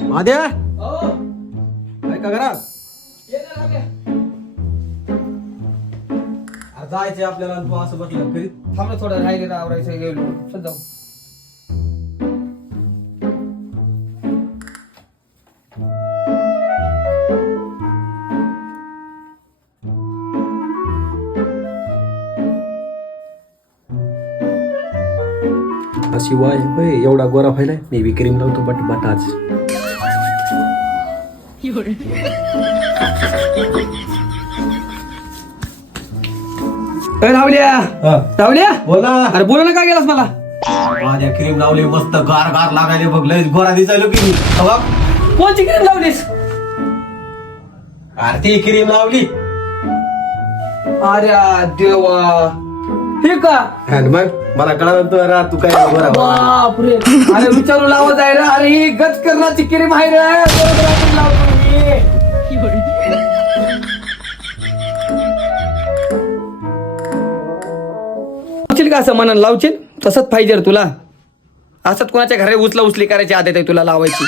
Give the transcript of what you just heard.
महाद्या हो काय का घरात ये ना लागे. अरे जायचंय आपल्याला आणि तू असं बसलं घरी. थांब ना थोडं राहिले आवरायचं गेलो चल जाऊ. अशी वाय होय एवढा गोरा व्हायलाय मी बी क्रीम लावतो बट आज रावल्या रावल्या बोला अरे बोला ना काय गेलास मला. माझ्या क्रीम लावली मस्त गार गार लागायले बघ लयच गोरा दिसायलो की मी. अहो, कोणची क्रीम लावलीस. अरे ती क्रीम लावली अरे देवा हे का आणि मग मला कळलं तू काय गोरा व्हायला. बापरे. अरे विचारू लावत जायला. अरे ही गच करण्याची क्रीम आहे रे. बरोबर आपण लावतो मी. लावशील का असं मनाला लावशील तसंच पाहिजे रे तुला. असंच कोणाच्या घरी उचला उचली करायची आदत आहे तुला लावायची.